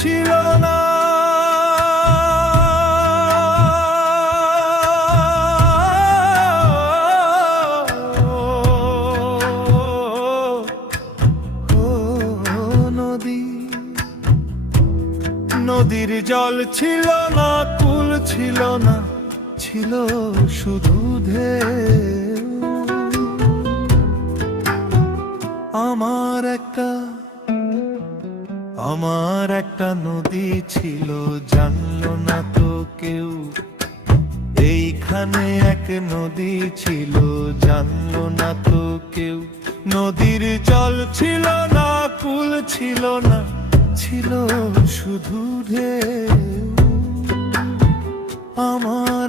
ছিল না, নদীর জল ছিল না, কুল ছিল না, ছিল শুধু ঢেউ। আমার একটা নদী ছিল, জানলো না তো কেউ। এইখানে এক নদী ছিল, জানলো না তো কেউ। নদীর জল ছিল না, কুল ছিল না, ছিল শুধু ঢেউ। আমার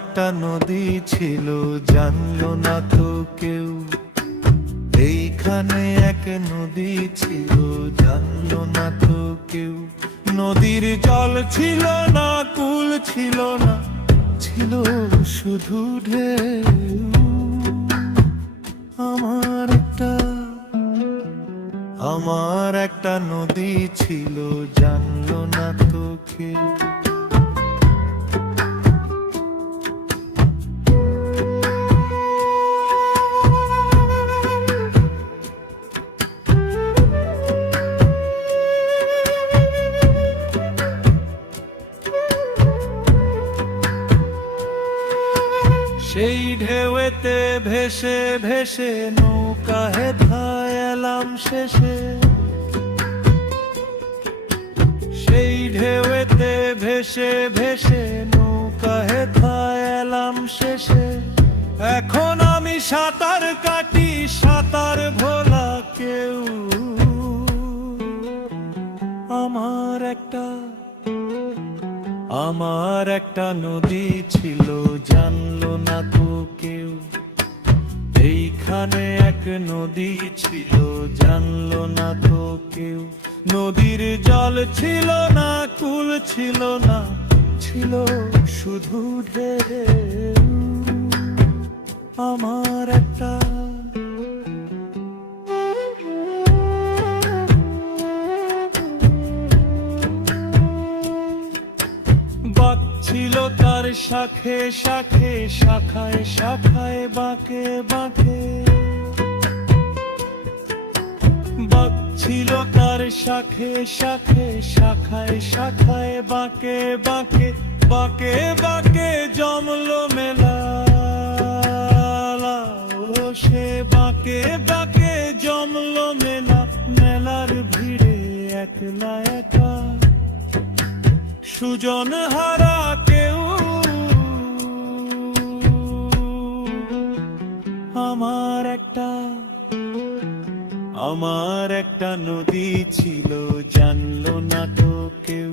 একটা নদী ছিল, জানলো না তো কেউ। এইখানে এক নদী ছিল, জানলো না তো কেউ। নদীর জল ছিল না, কুল ছিল না, ছিল শুধু ঢেউ। আমার একটা নদী ছিল, জানলো না তো কেউ। সেই ঢেউতে ভেসে ভেসে নৌকা হেথায় এলাম শেষে। সেই ঢেউতে ভেসে ভেসে নৌকা হেথায় এলাম শেষে। এখন আমি সাঁতার কাটি, সাঁতার ভোলা কেউ। আমার একটা নদী ছিল, জানলো না তো কেউ। এইখানে এক নদী ছিল, জানলো না তো কেউ। নদীর জল ছিল না, কুল ছিল না, ছিল শুধু ঢেউ। আমার একটা বাঁক ছিল তার শাখে শাখে, শাখায় শাখায় বাঁকে বাঁকে। বাঁক ছিল তার শাখে শাখে, শাখায় শাখায় বাঁকে বাঁকে। বাঁকে বাঁকে জমলো মেলা, ও সে বাঁকে বাঁকে জমলো মেলা। মেলার ভিড়ে একলা একা, সুজন হারা কেউ। আমার একটা নদী ছিল, জানলো না তো কেউ।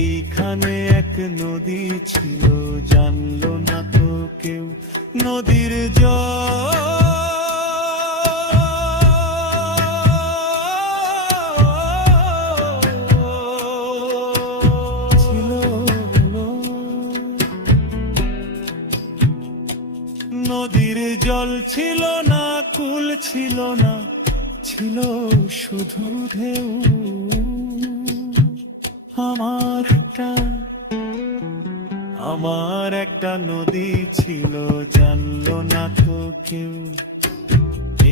এইখানে এক নদী ছিল, জানলো না তো কেউ। নদীর জল নদীর জল ছিল না, কুল ছিল না, ছিল শুধু ঢেউ। আমার একটা নদী ছিল, জানলো না তো কেউ।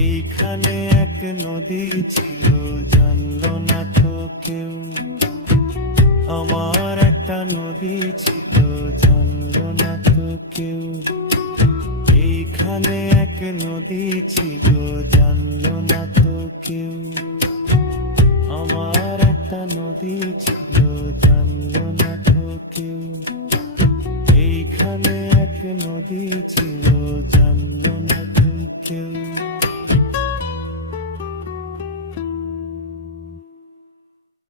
এইখানে এক নদী ছিল, জানলো না তো কেউ। আমার একটা নদী ছিল, জানলো না তো কেউ। এইখানে এক নদী ছিল, জানলো না তো কেউ। আমার একটা নদী ছিল, জানলো না তো কেউ। এইখানে এক নদী ছিল, জানলো না তো কেউ।